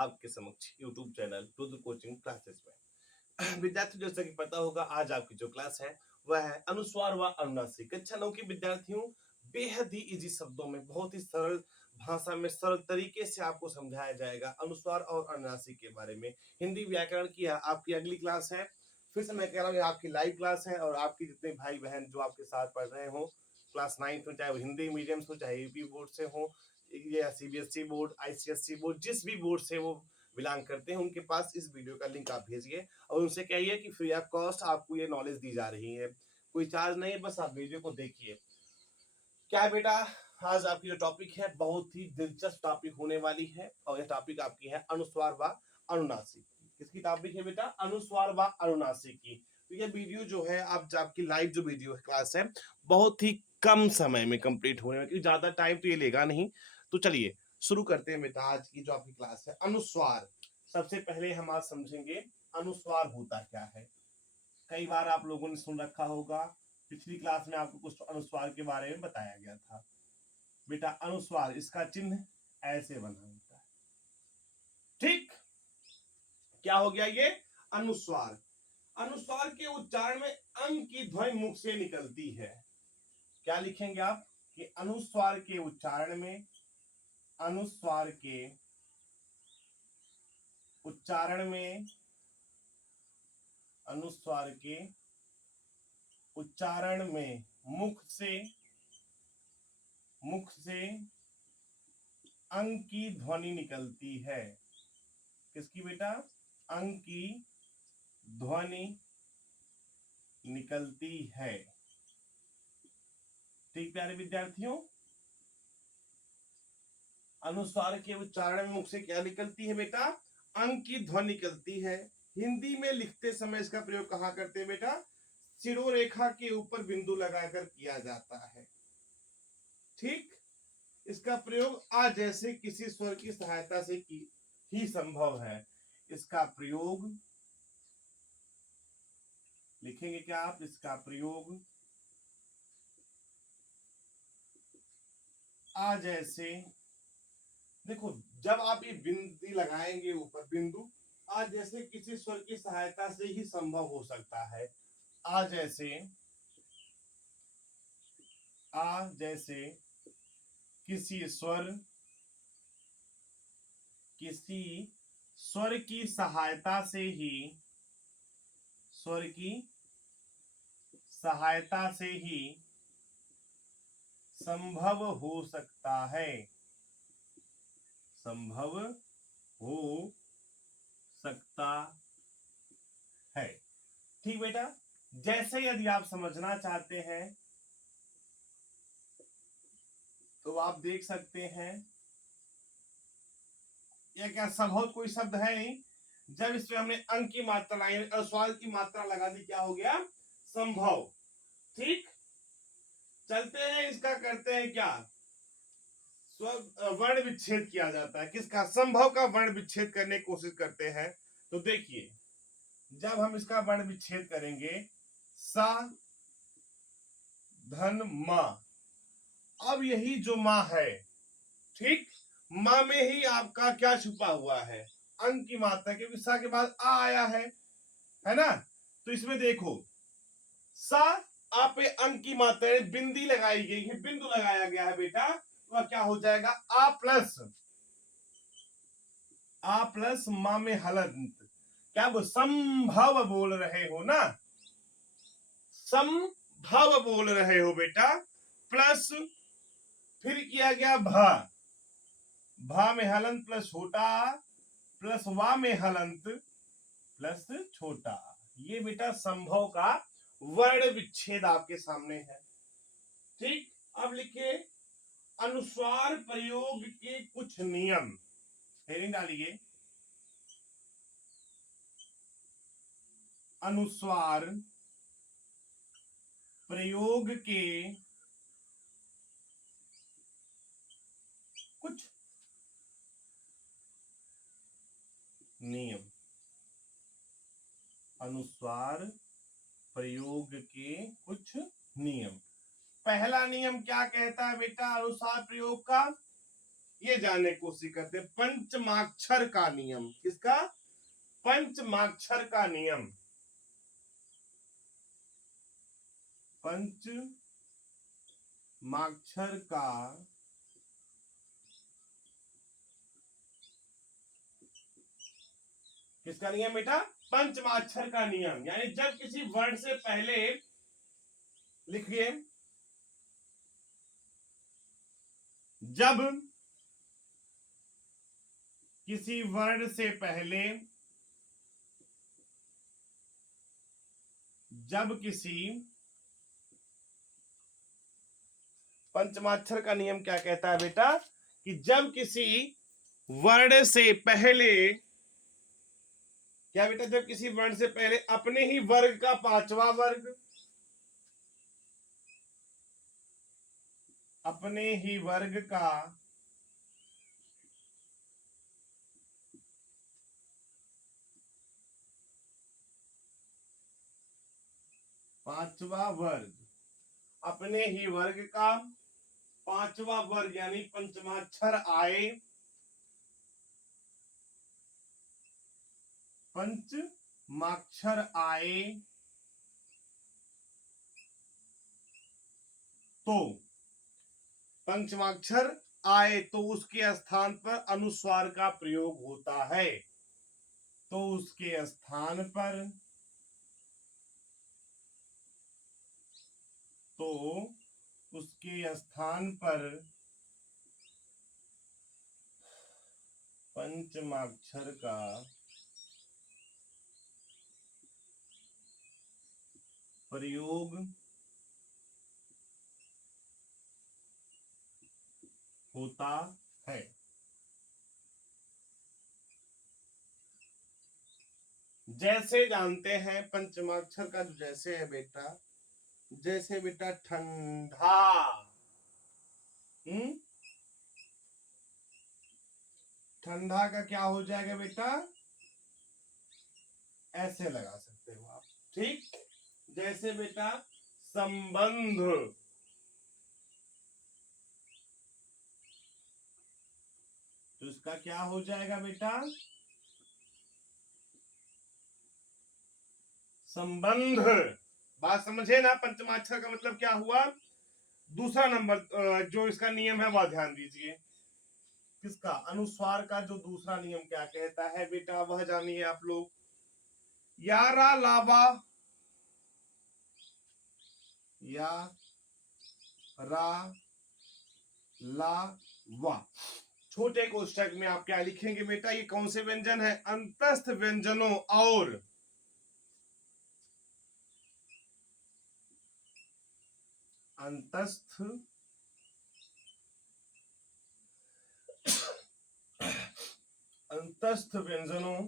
आपके समक्ष YouTube channel Rudra coaching classes में। विद्यार्थी जैसा कि पता होगा, आज आपकी जो क्लास है वह है अनुस्वार व अनुनासिक। कक्षा 9 के विद्यार्थियों, बेहद ही इजी शब्दों में, बहुत ही सरल भाषा में, सरल तरीके से आपको समझाया जाएगा अनुस्वार और अनुनासिक के बारे में। हिंदी व्याकरण की आपकी अगली क्लास है। फिर से मैं कह रहा हूँ, आपकी लाइव क्लास है और आपके जितने भाई बहन जो आपके साथ पढ़ रहे हो क्लास 9 में, चाहे वो हिंदी मीडियम हो, चाहे यूपी बोर्ड से हो या सीबीएसई बोर्ड, आईसीएसई बोर्ड, जिस भी बोर्ड से वो बिलोंग करते हैं, उनके पास इस वीडियो का लिंक आप भेजिए और उनसे कहिए कि फ्री ऑफ कॉस्ट आपको ये नॉलेज दी जा रही है, कोई चार्ज नहीं है, बस आप वीडियो को देखिए। क्या बेटा, आज आपकी जो टॉपिक है बहुत ही दिलचस्प टॉपिक होने वाली है और यह टॉपिक आपकी है अनुस्वार व अनुनासिक। किसकी टॉपिक है बेटा? अनुस्वार व अनुनासिक की। तो यह वीडियो जो है, आपकी लाइव जो वीडियो क्लास है, बहुत ही कम समय में कंप्लीट होने में, क्योंकि ज्यादा टाइम तो ये लेगा नहीं। तो चलिए शुरू करते हैं बेटा। आज की जो आपकी क्लास है अनुस्वार, सबसे पहले हम आज समझेंगे अनुस्वार होता क्या है। कई बार आप लोगों ने सुन रखा होगा, पिछली क्लास में आपको कुछ अनुस्वार के बारे में बताया गया था। बेटा अनुस्वार, इसका चिन्ह ऐसे बना होता है, ठीक? क्या हो गया ये? अनुस्वार। अनुस्वार के उच्चारण में अंग की ध्वनि मुख से निकलती है। क्या लिखेंगे आप कि अनुस्वार के उच्चारण में, अनुस्वार के उच्चारण में, अनुस्वार के उच्चारण में मुख से अंग की ध्वनि निकलती है। किसकी बेटा? अंग की ध्वनि निकलती है। ठीक प्यारे विद्यार्थियों, अनुस्वार के उच्चारण में मुख से क्या निकलती है बेटा? अंग की ध्वनि निकलती है। हिंदी में लिखते समय इसका प्रयोग कहाँ करते हैं बेटा? शिरोरेखा के ऊपर बिंदु लगाकर किया जाता है। ठीक, इसका प्रयोग आ जैसे किसी स्वर की सहायता से ही संभव है। इसका प्रयोग लिखेंगे क्या आप? इसका प्रयोग आ जैसे, देखो जब आप ये बिंदी लगाएंगे ऊपर बिंदु, आ जैसे किसी स्वर की सहायता से ही संभव हो सकता है। आ जैसे, आ जैसे किसी स्वर की सहायता से ही, स्वर की सहायता से ही संभव हो सकता है, संभव हो सकता है। ठीक बेटा, जैसे यदि आप समझना चाहते हैं तो आप देख सकते हैं, यह क्या संभव कोई शब्द है नहीं, जब इसमें हमने अंग की मात्रा यानी अनुस्वार की मात्रा लगा दी, क्या हो गया? संभव। ठीक, चलते हैं, इसका करते हैं क्या? वर्ण विच्छेद किया जाता है। किसका? संभव का वर्ण विच्छेद करने की कोशिश करते हैं। तो देखिए, जब हम इसका वर्ण विच्छेद करेंगे, सा धन मा, अब यही जो माँ है, ठीक, माँ में ही आपका क्या छुपा हुआ है? अंग की मात्रा, क्योंकि सा के बाद आ आया है ना? तो इसमें देखो, सा आप अंग की मात्रा बिंदी लगाई गई है, बिंदु लगाया गया है बेटा, तो क्या हो जाएगा? आ प्लस माँ में हलंत। क्या वो संभव बोल रहे हो ना? संभव बोल रहे हो बेटा, प्लस फिर किया गया भा में हलंत प्लस छोटा, प्लस वा में हलंत प्लस छोटा। ये बेटा संभव का वर्ण विच्छेद आपके सामने है। ठीक, अब लिखिए अनुस्वार प्रयोग के कुछ नियम, हेडिंग डालिए, अनुस्वार प्रयोग के कुछ नियम। अनुस्वार प्रयोग के कुछ नियम। पहला नियम क्या कहता है बेटा अनुस्वार प्रयोग का? ये जानने की कोशिश करते हैं पंचमाक्षर का नियम। किसका? पंचमाक्षर का नियम। पंचमाक्षर का किसका नियम बेटा? पंचमाक्षर का नियम। यानी जब किसी वर्ड से पहले, लिखिए, जब किसी वर्ड से पहले, जब किसी, पंचमाक्षर का नियम क्या कहता है बेटा? कि जब किसी वर्ड से पहले, क्या बेटा? जब किसी वर्ण से पहले अपने ही वर्ग का पांचवा वर्ग, अपने ही वर्ग का पांचवा वर्ग, अपने ही वर्ग का पांचवा वर्ग यानी पंचमाक्षर आए, पंचमाक्षर आए तो, पंचमाक्षर आए तो उसके स्थान पर अनुस्वार का प्रयोग होता है। तो उसके स्थान पर, तो उसके स्थान पर पंचमाक्षर का प्रयोग होता है। जैसे जानते हैं पंचमाक्षर का जो जैसे है बेटा, जैसे बेटा ठंडा, ठंडा का क्या हो जाएगा बेटा? ऐसे लगा सकते हो आप, ठीक। जैसे बेटा संबंध, तो इसका क्या हो जाएगा बेटा? संबंध। बात समझे ना? पंचमाक्षर का मतलब क्या हुआ? दूसरा नंबर जो इसका नियम है वह ध्यान दीजिए। किसका? अनुस्वार का जो दूसरा नियम क्या कहता है बेटा, वह जानिए आप लोग। यारा लावा, या रा ला वा, छोटे कोष्ठक में आप क्या लिखेंगे बेटा? ये कौन से व्यंजन है? अंतस्थ व्यंजनों और अंतस्थ अंतस्थ व्यंजनों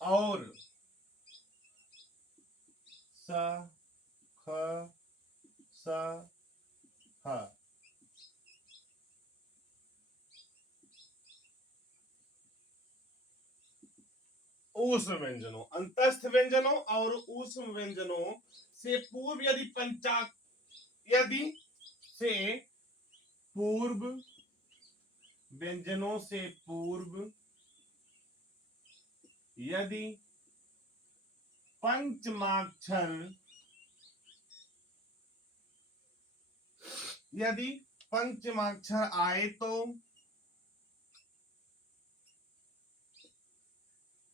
और स, ख, स, ह, ऊष्म व्यंजनों, अंतस्थ व्यंजनों और ऊष्म व्यंजनों से पूर्व यदि यदि से पूर्व, व्यंजनों से पूर्व यदि पंचमाक्षर, यदि पंचमाक्षर आए तो,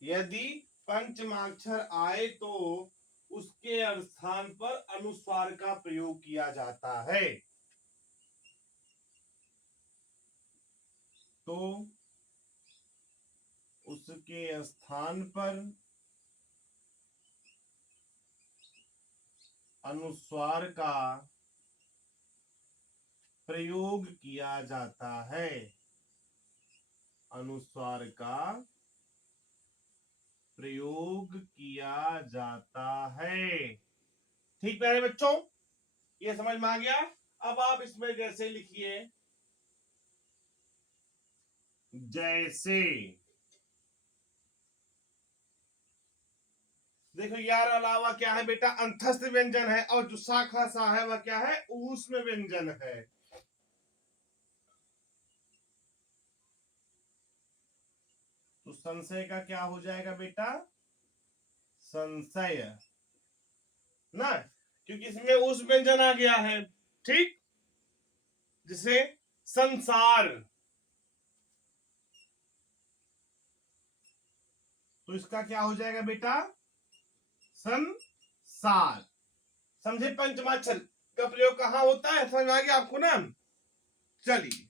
यदि पंचमाक्षर आए तो उसके स्थान पर अनुस्वार का प्रयोग किया जाता है। तो उसके स्थान पर अनुस्वार का प्रयोग किया जाता है। अनुस्वार का प्रयोग किया जाता है। ठीक प्यारे बच्चों, ये समझ में आ गया? अब आप इसमें जैसे लिखिए, जैसे, देखो यार अलावा क्या है बेटा? अंतस्थ व्यंजन है, और जो शाखा सा है वह क्या है? ऊष्म व्यंजन है। संशय का क्या हो जाएगा बेटा? संशय ना, क्योंकि इसमें उस व्यंजन आ गया है, ठीक, जिसे संसार, तो इसका क्या हो जाएगा बेटा? संसार। समझे? पंचमाक्षर का प्रयोग कहां होता है, समझ आ गया आपको ना? चलिए,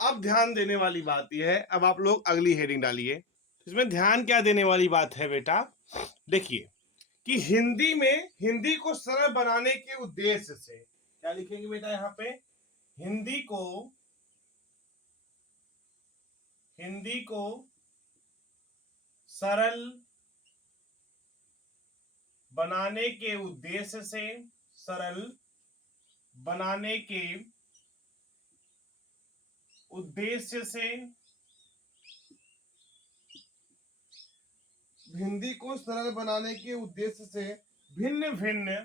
अब ध्यान देने वाली बात यह है, अब आप लोग अगली हेडिंग डालिए। इसमें ध्यान क्या देने वाली बात है बेटा? देखिए कि हिंदी में, हिंदी को सरल बनाने के उद्देश्य से क्या लिखेंगे बेटा यहां पे? हिंदी को, हिंदी को सरल बनाने के उद्देश्य से, सरल बनाने के उद्देश्य से, हिंदी को सरल बनाने के उद्देश्य से भिन्न भिन्न,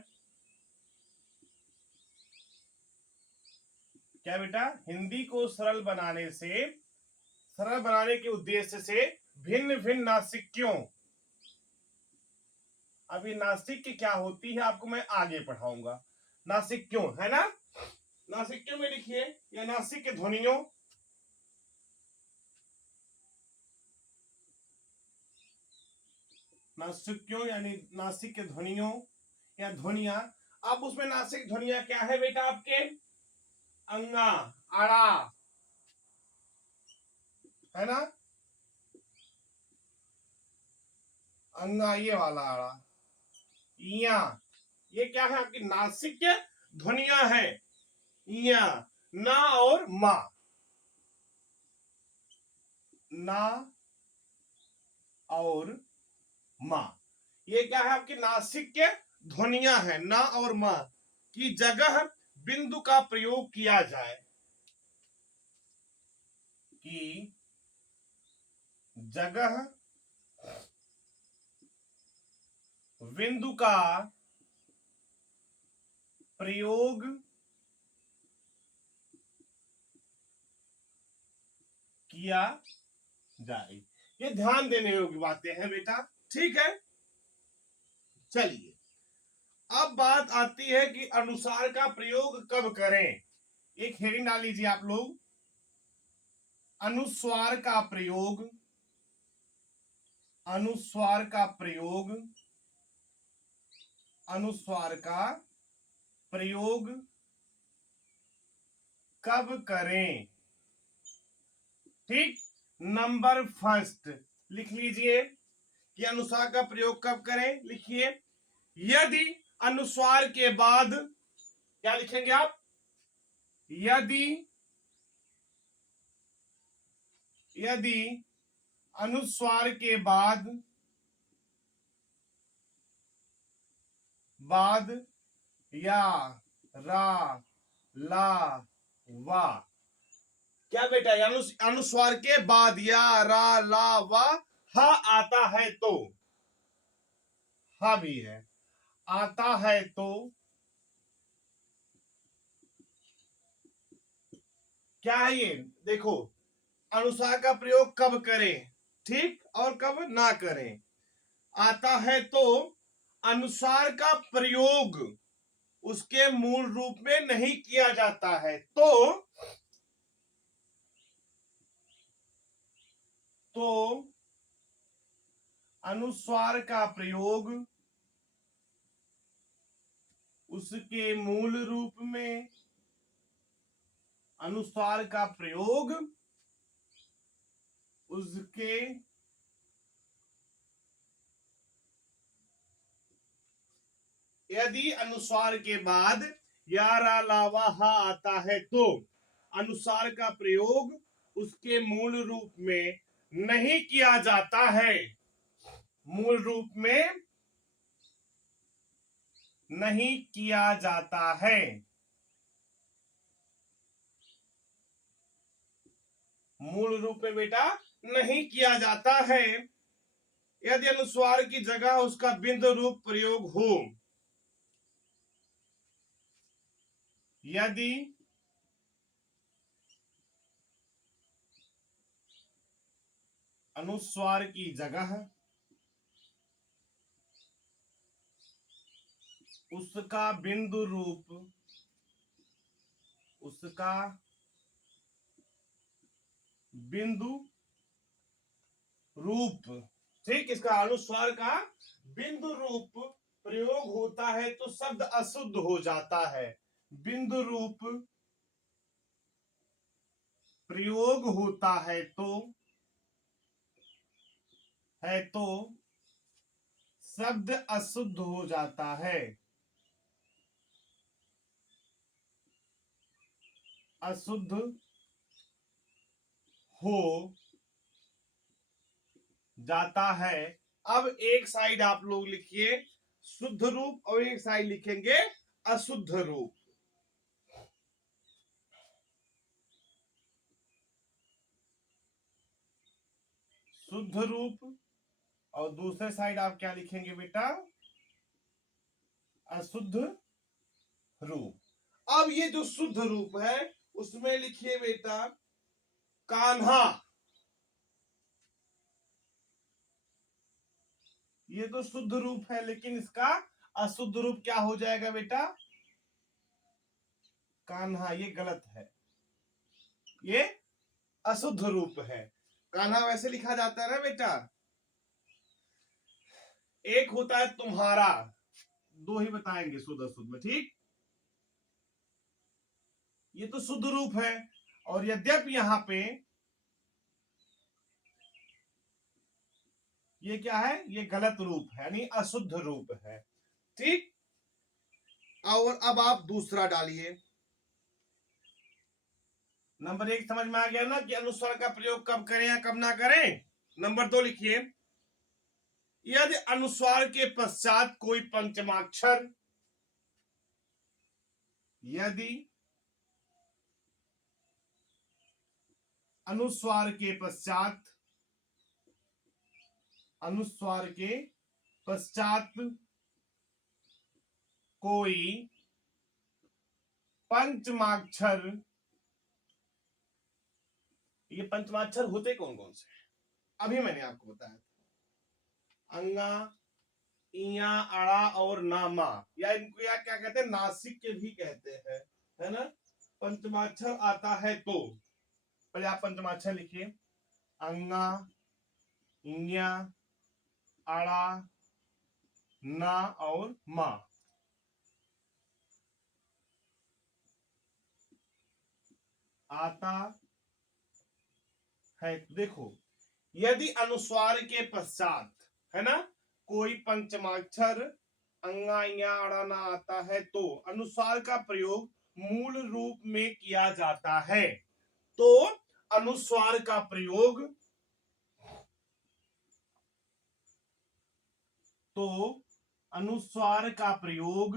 क्या बेटा? हिंदी को सरल बनाने से, सरल बनाने के उद्देश्य से भिन्न भिन्न नासिक्यों, अभी नासिक क्या होती है आपको मैं आगे पढ़ाऊंगा। नासिक्यों है ना, नासिक्यों में लिखिए, या नासिक के ध्वनियों, नासिक्यों यानी नासिक के ध्वनियों या ध्वनिया। अब उसमें नासिक ध्वनिया क्या है बेटा आपके? अंगा, आड़ा, है ना, अंगा ये वाला आड़ा, इया, ये क्या है आपकी नासिक ध्वनिया है। इया, ना और मा, ना और मा, ये क्या है आपकी नासिक ध्वनिया है। ना और मा की जगह बिंदु का प्रयोग किया जाए, की जगह बिंदु का प्रयोग किया जाए। ये ध्यान देने योग्य बातें हैं बेटा, ठीक है। चलिए, अब बात आती है कि अनुसार का प्रयोग कब करें। एक हेडिंग डाल लीजिए आप लोग, अनुस्वार का प्रयोग, अनुस्वार का प्रयोग, अनुस्वार का प्रयोग कब करें, ठीक। नंबर फर्स्ट लिख लीजिए कि अनुस्वार का प्रयोग कब करें। लिखिए, यदि अनुस्वार के बाद, क्या लिखेंगे आप? यदि, यदि अनुस्वार के बाद, बाद या, रा, ला, वा, क्या बेटा? अनुस्वार के बाद या, रा, ला, वा, हा आता है तो, हा भी है, आता है तो क्या है ये? देखो, अनुस्वार का प्रयोग कब करें, ठीक, और कब ना करें। आता है तो अनुस्वार का प्रयोग उसके मूल रूप में नहीं किया जाता है, तो अनुस्वार का प्रयोग उसके मूल रूप में, अनुस्वार का प्रयोग उसके यदि अनुस्वार के बाद या, रा, ला, वा, हा आता है तो अनुस्वार का प्रयोग उसके मूल रूप में नहीं किया जाता है, मूल रूप में नहीं किया जाता है, मूल रूप में बेटा नहीं किया जाता है। यदि अनुस्वार की जगह उसका बिंदु रूप प्रयोग हो, यदि अनुस्वार की जगह उसका बिंदु रूप, उसका बिंदु रूप, ठीक, इसका अनुस्वार का बिंदु रूप प्रयोग होता है तो शब्द अशुद्ध हो जाता है। बिंदु रूप प्रयोग होता है तो शब्द अशुद्ध हो जाता है, अशुद्ध हो जाता है। अब एक साइड आप लोग लिखिए शुद्ध रूप और एक साइड लिखेंगे अशुद्ध रूप। शुद्ध रूप और दूसरे साइड आप क्या लिखेंगे बेटा, अशुद्ध रूप। अब ये जो शुद्ध रूप है उसमें लिखिए बेटा कान्हा। ये तो शुद्ध रूप है लेकिन इसका अशुद्ध रूप क्या हो जाएगा बेटा, कान्हा। ये गलत है, ये अशुद्ध रूप है। कान्हा वैसे लिखा जाता है ना बेटा, एक होता है तुम्हारा, दो ही बताएंगे शुद्ध अशुद्ध में, ठीक। ये तो शुद्ध रूप है और यद्यपि यहां पे ये क्या है, ये गलत रूप है यानी अशुद्ध रूप है, ठीक। और अब आप दूसरा डालिए। नंबर 1 समझ में आ गया ना कि अनुस्वार का प्रयोग कब करें या कब ना करें। नंबर 2 लिखिए, यदि अनुस्वार के पश्चात कोई पंचमाक्षर, यदि अनुस्वार के पश्चात, अनुस्वार के पश्चात कोई पंचमाक्षर, ये पंचमाक्षर होते कौन कौन से, अभी मैंने आपको बताया था, अंगा, इया, अड़ा और नामा, या इनको या क्या कहते हैं, नासिक के भी कहते हैं, है ना। पंचमाक्षर आता है तो पहले आप पंचमाक्षर लिखिए, अंगा, इया, अड़ा, ना और मा। आता है, देखो यदि अनुस्वार के पश्चात, है ना, कोई पंचमाक्षर अंगा, इया, अड़ा, ना आता है तो अनुस्वार का प्रयोग मूल रूप में किया जाता है। तो अनुस्वार का प्रयोग, तो अनुस्वार का प्रयोग,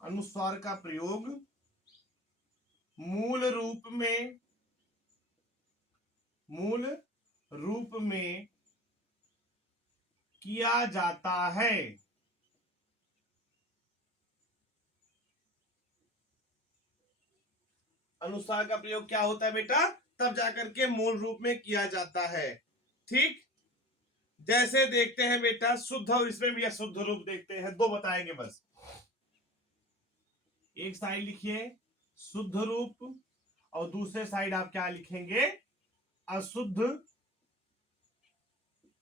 अनुस्वार का प्रयोग मूल रूप में, मूल रूप में किया जाता है। अनुस्वार का प्रयोग क्या होता है बेटा, तब जाकर के मूल रूप में किया जाता है, ठीक। जैसे देखते हैं बेटा शुद्ध और इसमें भी अशुद्ध रूप देखते हैं, दो बताएंगे बस। एक साइड लिखिए शुद्ध रूप और दूसरे साइड आप क्या लिखेंगे, अशुद्ध।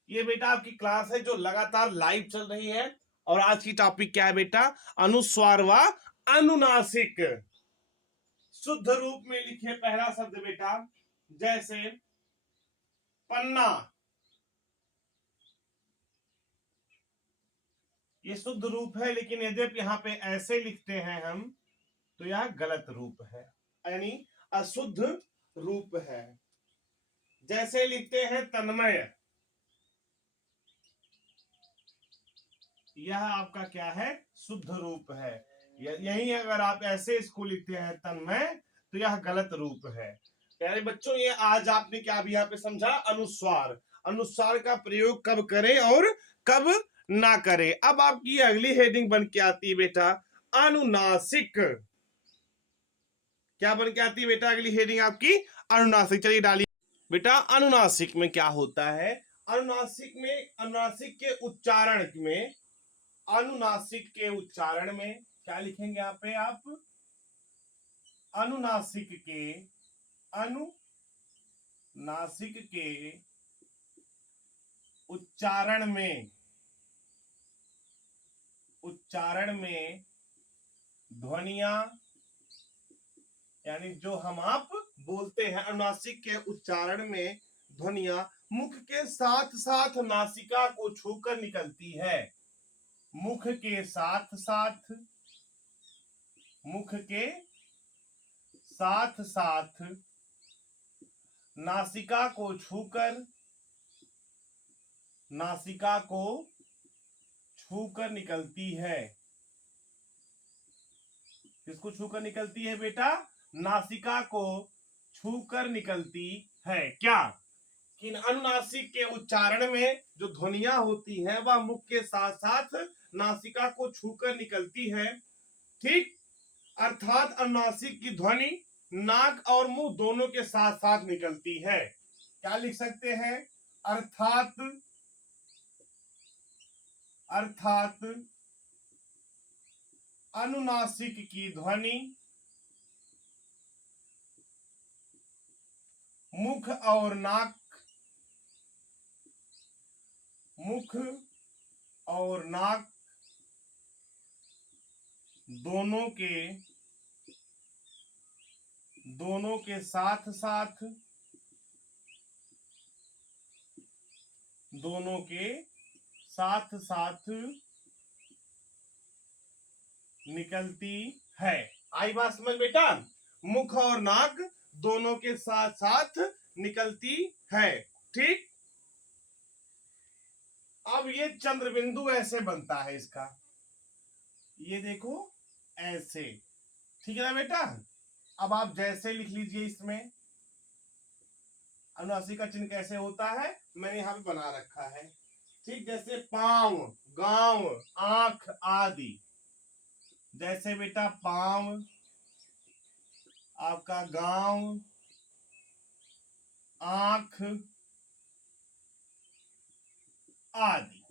ये बेटा आपकी क्लास है जो लगातार लाइव चल रही है और आज की टॉपिक क्या है बेटा, अनुस्वार व अनुनासिक। शुद्ध रूप में लिखिए पहला शब्द बेटा, जैसे पन्ना, ये शुद्ध रूप है लेकिन यद्यपि यहाँ पे ऐसे लिखते हैं हम तो यह गलत रूप है यानी अशुद्ध रूप है। जैसे लिखते हैं तन्मय, यह आपका क्या है, शुद्ध रूप है। यही अगर आप ऐसे इसको लिखते हैं तन्मय तो यह गलत रूप है। प्यारे बच्चों, ये आज आपने क्या भी यहाँ पे समझा, अनुस्वार, अनुस्वार का प्रयोग कब करें और कब ना करें। अब आपकी अगली हेडिंग बन के आती है बेटा अनुनासिक। क्या बन के आती है बेटा अगली हेडिंग आपकी? अनुनासिक। चलिए डालिए बेटा, अनुनासिक में क्या होता है? अनुनासिक के उच्चारण में, अनुनासिक के उच्चारण में क्या लिखेंगे यहाँ पे आप? अनुनासिक के उच्चारण में ध्वनियां, यानी जो हम आप बोलते हैं, अनुनासिक के उच्चारण में ध्वनियां मुख के साथ साथ नासिका को छूकर निकलती है। मुख के साथ साथ नासिका को छूकर निकलती है। किसको छूकर निकलती है बेटा? नासिका को छूकर निकलती है। क्या? कि अनुनासिक के उच्चारण में जो ध्वनियां होती हैं वह मुख के साथ साथ नासिका को छूकर निकलती है। ठीक, अर्थात अनुनासिक की ध्वनि नाक और मुंह दोनों के साथ साथ निकलती है। क्या लिख सकते हैं? अर्थात अनुनासिक की ध्वनि मुख और नाक दोनों के साथ साथ निकलती है। आई बात समझ बेटा? मुख और नाक दोनों के साथ साथ निकलती है। ठीक, अब ये चंद्र बिंदु ऐसे बनता है इसका, ये देखो ऐसे। ठीक है ना बेटा? अब आप जैसे लिख लीजिए, इसमें अनुनासिक का चिन्ह कैसे होता है मैंने यहां पे बना रखा है। ठीक, जैसे पांव, गांव, आंख आदि। जैसे बेटा पांव आपका, गांव, आंख आदि।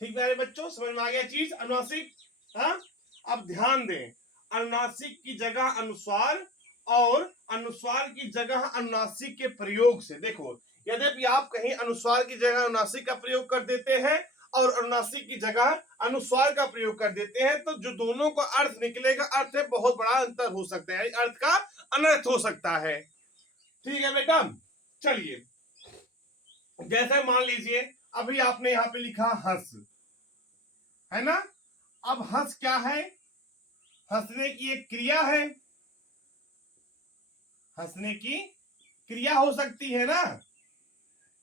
ठीक प्यारे बच्चों, समझ में आ गया चीज अनुनासिक? हाँ, अब ध्यान दें, अनुनासिक की जगह अनुस्वार और अनुस्वार की जगह अनुनासिक के प्रयोग से। देखो, यद्यपि आप कहीं अनुस्वार की जगह अनुनासिक का प्रयोग कर देते हैं और अनुनासिक की जगह अनुस्वार का प्रयोग कर देते हैं, तो जो दोनों का अर्थ निकलेगा, अर्थ में बहुत बड़ा अंतर हो सकता है, अर्थ का अनर्थ हो सकता है। ठीक है बेटा? चलिए, जैसे मान लीजिए अभी आपने यहां पे लिखा हंस, है ना? अब हंस क्या है? हंसने की एक क्रिया है, हंसने की क्रिया हो सकती है ना?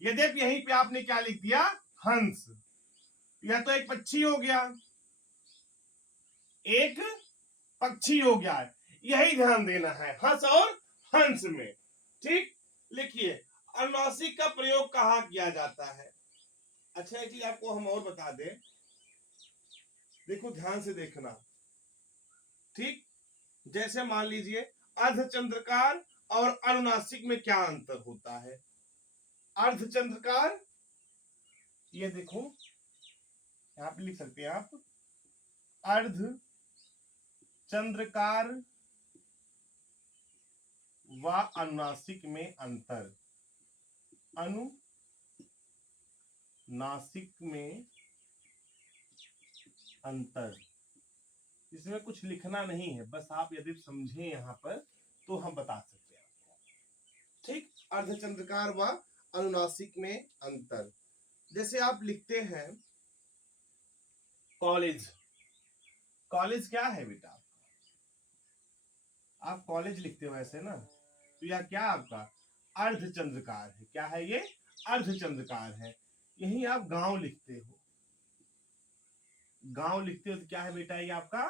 यद्यपि यहीं पे आपने क्या लिख दिया? हंस। यह तो एक पक्षी हो गया, एक पक्षी हो गया, यही ध्यान देना है हंस और हंस में। ठीक, लिखिए अनुनासिक का प्रयोग कहाँ किया जाता है? अच्छा, एक चीज आपको हम और बता दें, देखो ध्यान से देखना। ठीक, जैसे मान लीजिए अर्धचंद्रकार और अनुनासिक में क्या अंतर होता है? अर्धचंद्रकार, ये देखो यहां पे लिख सकते हैं आप, अर्धचंद्रकार व अनुनासिक में अंतर। अनुनासिक में अंतर, इसमें कुछ लिखना नहीं है, बस आप यदि समझें यहां पर तो हम बता सकते हैं। ठीक, अर्धचंद्रकार व अनुनासिक में अंतर। जैसे आप लिखते हैं कॉलेज। कॉलेज क्या है बेटा? आप कॉलेज लिखते हो ऐसे ना, तो यह क्या आपका अर्धचंद्रकार है। क्या है ये? अर्धचंद्रकार है। यही आप गांव लिखते हो, गांव लिखते हो तो क्या है बेटा? ये आपका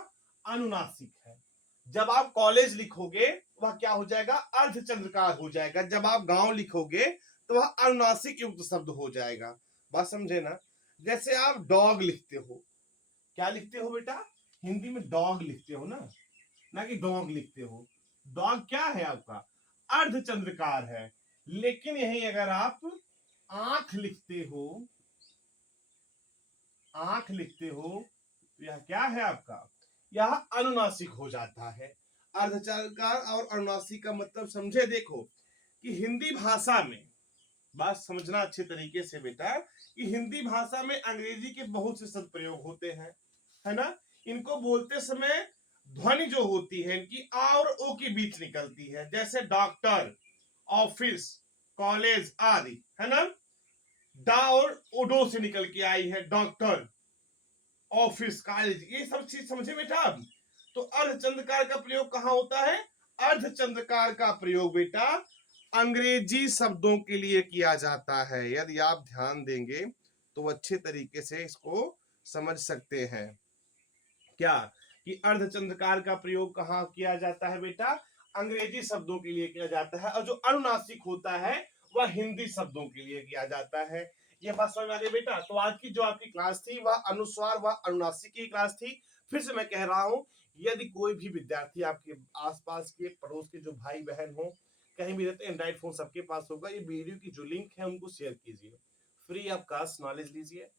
अनुनासिक है। जब आप कॉलेज लिखोगे वह क्या हो जाएगा? अर्धचंद्रकार हो जाएगा। जब आप गांव लिखोगे तो वह अनुनासिक युक्त शब्द हो जाएगा। बात समझे ना? जैसे आप डॉग लिखते हो, क्या लिखते हो बेटा? हिंदी में डॉग लिखते हो ना कि डॉग लिखते हो। डॉग क्या है आपका, अर्धचंद्रकार है। लेकिन यही अगर आप आंख लिखते हो, आंख लिखते हो तो यह क्या है आपका, यह अनुनासिक हो जाता है। अर्धचंद्रकार और अनुनासिक का मतलब समझे। देखो कि हिंदी भाषा में, बात समझना अच्छे तरीके से बेटा, कि हिंदी भाषा में अंग्रेजी के बहुत से शब्द प्रयोग होते हैं, है ना। इनको बोलते समय ध्वनि जो होती है इनकी आ और ओ के बीच निकलती है, जैसे डॉक्टर, ऑफिस, कॉलेज आदि, है ना। डा और ओडो से निकल के आई है, डॉक्टर, ऑफिस, कॉलेज, ये सब चीज समझे बेटा आप। तो अर्धचंद्रकार का प्रयोग कहाँ होता है, अर्धचंद्रकार का प्रयोग बेटा अंग्रेजी शब्दों के लिए किया जाता है। यदि आप ध्यान देंगे तो अच्छे तरीके से इसको समझ सकते हैं। क्या कि अर्धचंद्रकार का प्रयोग कहाँ किया जाता है बेटा, अंग्रेजी शब्दों के लिए किया जाता है, और जो अनुनासिक होता है वह हिंदी शब्दों के लिए किया जाता है। ये बात समझ में आ गई बेटा। तो आज की जो आपकी क्लास थी वह अनुस्वार व अनुनासिक की क्लास थी। फिर से मैं कह रहा हूं, यदि कोई भी विद्यार्थी आपके आसपास के पड़ोस के जो भाई बहन हो, कहीं भी रहते, एंड्रॉइड फोन सबके पास होगा, ये वीडियो की जो लिंक है उनको शेयर कीजिए। फ्री ऑफ कॉस्ट नॉलेज लीजिए।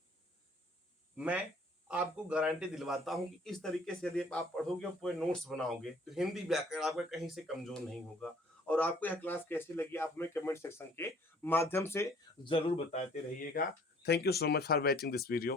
मैं आपको गारंटी दिलवाता हूं कि इस तरीके से यदि आप पढ़ोगे और पूरे नोट्स बनाओगे तो हिंदी व्याकरण आपका कहीं से कमजोर नहीं होगा। और आपको यह क्लास कैसी लगी आप हमें कमेंट सेक्शन के माध्यम से जरूर बताते रहिएगा। Thank you so much for watching this video.